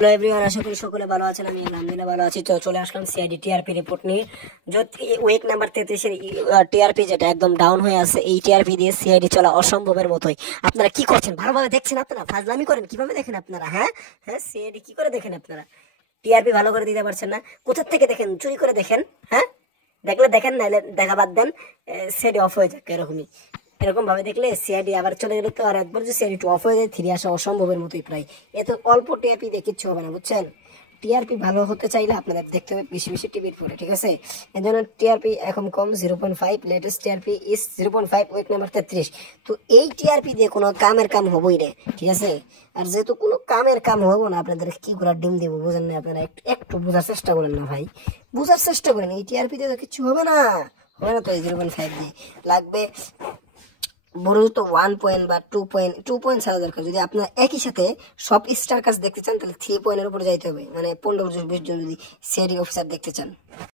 Hello everyone, আশা করি সকলে ভালো আছেন। আমি আলহামদুলিল্লাহ ভালো আছি। তো চলে আসলাম সিআইডি টিআরপি রিপোর্ট নিয়ে। যদি উইক নাম্বার 33-এর টিআরপি যেটা একদম ডাউন হয়ে আছে, এই টিআরপি দিয়ে সিআইডি চলা অসম্ভবের মতোই। আপনারা কি করছেন? ভালোভাবে দেখছেন? আপনারা ফাজলামি করেন? কিভাবে দেখেন আপনারা? হ্যাঁ হ্যাঁ, সিআইডি কি করে দেখেন আপনারা? টিআরপি ভালো করে দিতে পারছেন না? কোথা থেকে দেখেন? চুরি করে দেখেন? হ্যাঁ, দেখলে দেখেন, নাইলে দেখা বাদ দেন, সিআইডি অফ হয়ে যাক। এরকমই এরকম ভাবে দেখলে সিআইডি আবার চলে গেলে তো আর একবার যে সিআইডি অফ হয়ে যায়, ফিরে আসা অসম্ভবের মতোই প্রায়। এত অল্প টিআরপি দিয়ে কিচ্ছু হবে না, বুঝছেন? টিআরপি ভালো হতে চাইলে আপনাদের দেখতে হবে বেশি বেশি টিভির পরে, ঠিক আছে? এই জন্য টিআরপি এখন কম 0.5, লেটেস্ট টিআরপি ইস 0.5, উইক নাম্বার 33। তো এই টিআরপি দিয়ে কোনো কামের কাম হবোই রে, ঠিক আছে? আর যেহেতু কোনো কামের কাম হবো না, আপনাদের কি করে ডিম দেবো বুঝেন না আপনারা? একটু একটু বোঝার চেষ্টা করেন না ভাই, বোঝার চেষ্টা করেন। এই টিআরপি দিয়ে তো কিচ্ছু হবে না, হবে না। তো এই 0.5 দিয়ে লাগবে বড় তো 1 পয়েন্ট বা 2 পয়েন্ট, 2 পয়েন্ট ছাড়া দরকার। যদি আপনার একই সাথে সব স্টার কাজ দেখতে চান, তাহলে 3 পয়েন্টের উপরে যাইতে হবে, মানে 15-20 জন যদি সিআইডি অফিসার দেখতে চান।